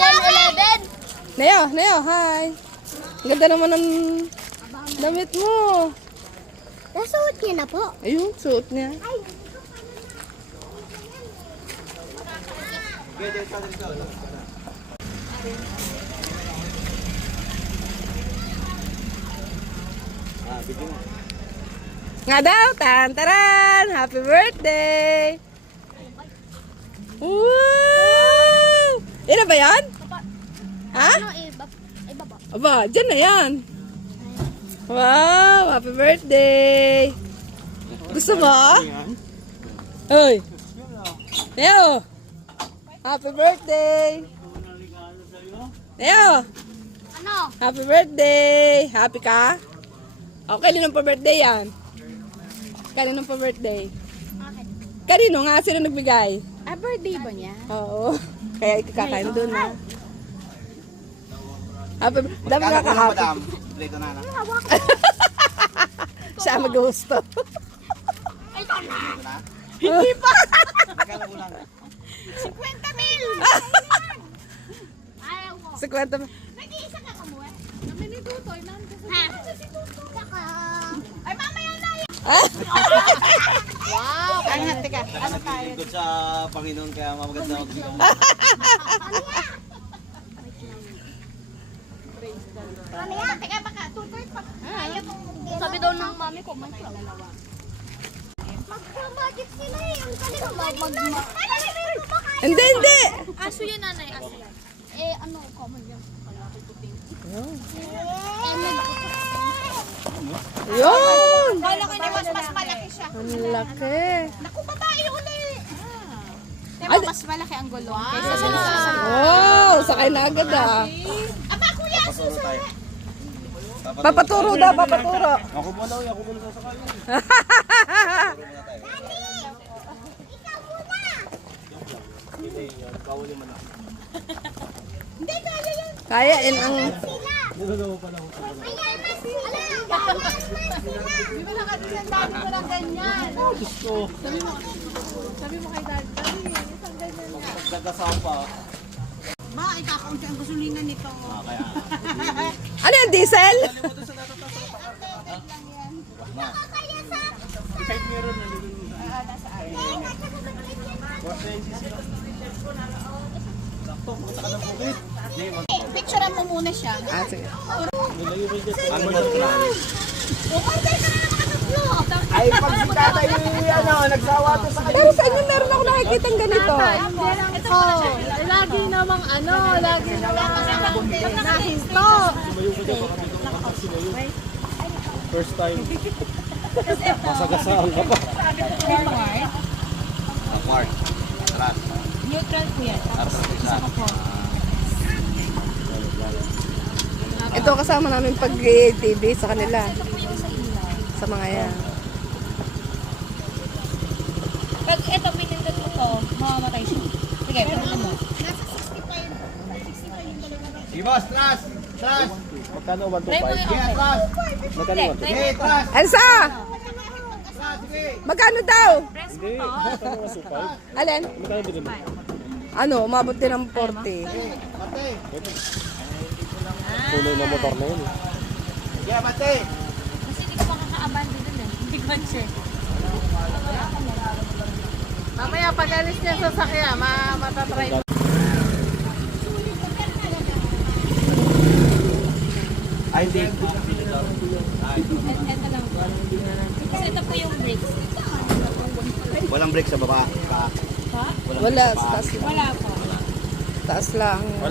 10-11. Neo, Neo, hi. Ang ganda naman ng damit mo. Nasuot niya na po. Ayun, suot niya. Nga daw, tantaran! Happy birthday! Woo! Yan ba yan? Ha? Ano, ba? Aba, dyan na yan. Wow, happy birthday! Gusto mo? Hoy! Neo! Happy birthday! Neo! Ano? Happy birthday! Happy ka? O, kailan pa birthday yan? Kailan pa birthday? Kanino nga? Sino nagbigay? Ah, birthday ba niya? Oo. Kaya ikakakain doon na. Happy birthday. Dami kakahappy. madam. Plito na na. Siya mag-gusto. Ay, ito na. Hindi pa. Magkala mo lang. 50 mil! Ayaw ko. Sa kwento mo. Nag-iisa ka kamuha. Kami ni Tutoy, si Tutoy. Saka. Ay, yan. Wow! Kaya, teka. Ano tayo? Lingkod sa Panginoon kaya maganda magbigay mo. Mamaya, teka baka. Tutoy pa. Ayaw ko. Sabi daw ng mami ko, man dalawa. Magka-magic sila eh. Ang galing ang magic na. May. Hindi, hindi. Aso yan, nanay. Aso yan. Eh, ano, common yan. Kalaki puting. Eh, Yun. Niya mas mas malaki siya. Ang laki. Naku, babae uli. Ay, mas malaki ang gulong kaysa sa sa Wow, sakay na agad ah. Aba, kuya, Papaturo tayo. Papaturo daw, papaturo. Ako po daw, ako po sa sakali. Hindi, yan. Bawal yung. Hindi, kaya in ang... Nilalawa pa lang. Ayan, mas sila. Bawal mas sila. Di ba nakatinan dami ko ng ganyan? Gusto. Sabi mo kay dad, isang ganyan niya. Pa. Ma, ikakaunti ang gasolina nito. Ah, kaya. Ano yung diesel? Ma. Kahit meron na nilulunan. Sakto, pumunta ka ng bukid. Hindi, Picturean mo muna siya. Ah, sige. Ano na? Umorder ka na naman tatlo. Ay, pag si tatay ano, nagsawa to sa Pero sa inyo meron ako nakikita ganito. Oh, lagi namang ano, lagi namang nahinto. First time. Masagasaan ka pa. Mark. Tara. Neutral po yan. Tapos isa. Ito kasama namin pag TV sa kanila. Sa mga yan. Pag ito pinindot mo to, mamamatay siya. Sige, pinindot mo. Si boss, tras! Tras! Magkano 125? Try mo yung Sige, okay. tras! Hindi, try mo Sige, yung tras! Elsa! Magkano daw? mo to. Alin? Ano, umabot din ng 40. Mate! Tuloy na motor na yun. Sige, mate! Kasi hindi ko makaka-abandon dun eh. Hindi ko sure. Mamaya pag alis niya sa sakya, ma matatry. Ay, hindi. Ito lang. Kasi ito po yung brakes. Walang brake sa baba. Ha? Wala, sa taas lang. Wala po. Taas lang.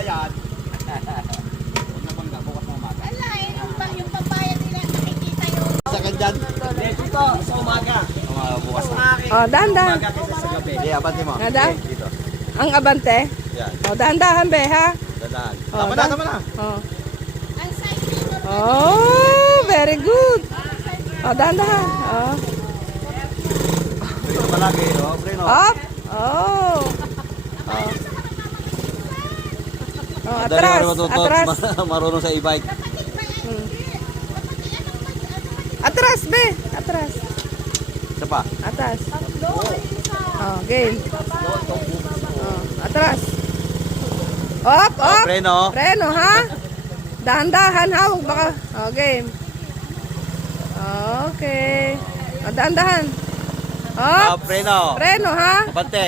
pambayad. Huwag na bangga, bukas na umaga. Ala, eh, yung, pa- yung papaya nila, nakikita yung... Sasakyan dyan. Dito, sa umaga. Umaga, bukas na. Oh, dahan, dahan. Umaga kasi sa gabi. Sige, abante mo. Nada? Sige, Dito. Ang abante. Yan. O, dahan-dahan, be, ha? Dadaan. Oh, Tama na, tama na. Oh. Oh, very good. O, dahan-dahan. Oh. Preno palagi. Oh. Up. Oh. Oh. Oh, atras, ako matuto- atras. ma- Marunong sa e-bike. Hmm. Atras, be. Atras. Isa pa. Atas. Oh, game. Oh, atras. Up, Oh, up. preno. Preno, ha? Dahan-dahan, ha? Huwag baka... Oh, game. Okay. Oh, dahan-dahan. Oh, preno. Preno, ha? Abante.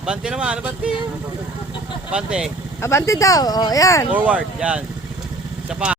Abante naman, abante. Abante. Abante daw. Oh, yan. Forward, yan. Isa pa.